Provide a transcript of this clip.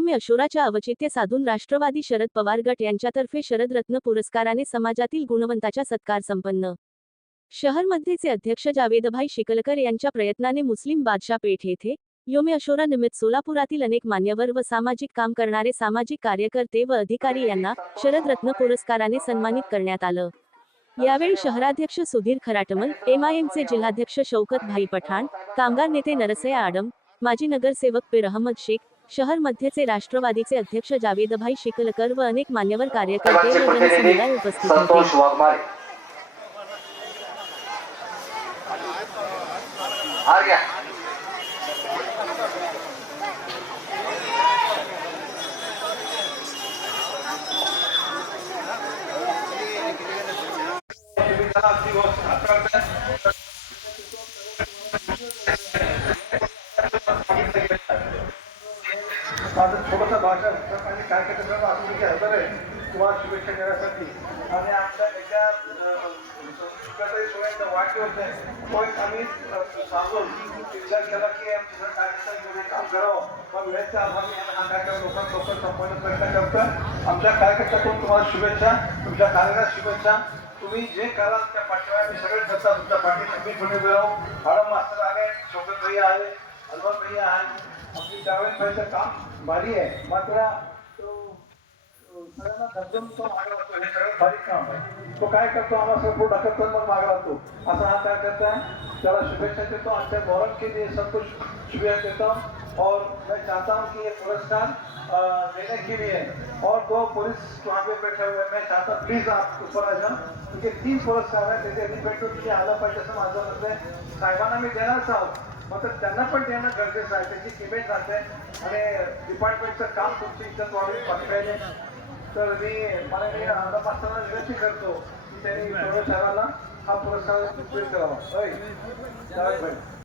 मोहरम अशोराच्या अवचित्य साधून राष्ट्रवादी शरद पवार गट यांच्यातर्फे शरदरत्न पुरस्काराने समाजातील गुणवंताच्या सत्कार संपन्न. शहरमध्येचे अध्यक्ष जावेदभाई शिकलकर यांच्या प्रयत्नाने मुस्लिम बादशाह पेठ येथे योमे अशोरा निमित्त सोलापुरातील अनेक मान्यवर व सामाजिक काम करणारे सामाजिक कार्यकर्ते व अधिकारी यांना शरदरत्न पुरस्काराने सन्मानित करण्यात आलं. यावेळी शहराध्यक्ष सुधीर खराटमल एमआयएमचे जिल्हाध्यक्ष शौकत भाई पठाण कामगार नेते नरसया आडम माजी नगरसेवक पीर अहमद शेख शहर मध्येचे राष्ट्रवादीचे अध्यक्ष जावेदभाई शिकलकर व अनेक मान्यवर कार्यकर्ते व जनसमुदाय उपस्थित होते. आ गया. माझं थोडंसं भाषण आणि काय काय असं हजर आहे तुम्हाला शुभेच्छा देण्यासाठी. आणि आमच्या एका काही सोयीचा वाढदिवस आहे. पण आम्ही सांगून विचार केला की आमच्या कार्यक्रम काम करावं. मग वेळेच्या आम्ही हा कार्यक्रम लोकांना लवकर संपन्न करतो आमच्या कार्यकर्त्यातून तुम्हाला शुभेच्छा तुमच्या कार्याला शुभेच्छा. तुम्ही जे कराल त्या पाठीवर आम्ही सगळे करता तुमच्या पाठी नक्की पुढे मिळवू मॅडम मास्तर आहे शोकत भाई आहे. त्यावेळेस व्हायचं काम भारी आहे मात्र तो तो सगळ्यांना धमधम तो मागे लागतो हे सगळ्यात भारी काम आहे तो काय करतो आम्हाला सपोर्ट ढकलतो मग मागे लागतो। असा हा काय करता है, त्याला शुभेच्छा देतो, आजच्या गौरव के लिए सबको शुभेच्छा देता। हूँ और मैं चाहता हूँ कि ये पुरस्कार देने के लिए और दो पुलिस वहाँ पे बैठे हुए मैं चाहता हूँ प्लीज़ आप ऊपर आ जाओ। क्योंकि तीन पुरस्कार आहे त्याचे भेटून तिथे आलं पाहिजे असं माझं मत आहे साहेबांना मी देणारच आहोत मात्र त्यांना पण देणं गरजेचं आहे. त्याची इमेज राहते आणि डिपार्टमेंटचं काम तुमची इज्जत वाढवी पाहिजे तर मी मला मी मास्तरांना विनंती करतो की त्यांनी शहराला हा पुरस्कार करावा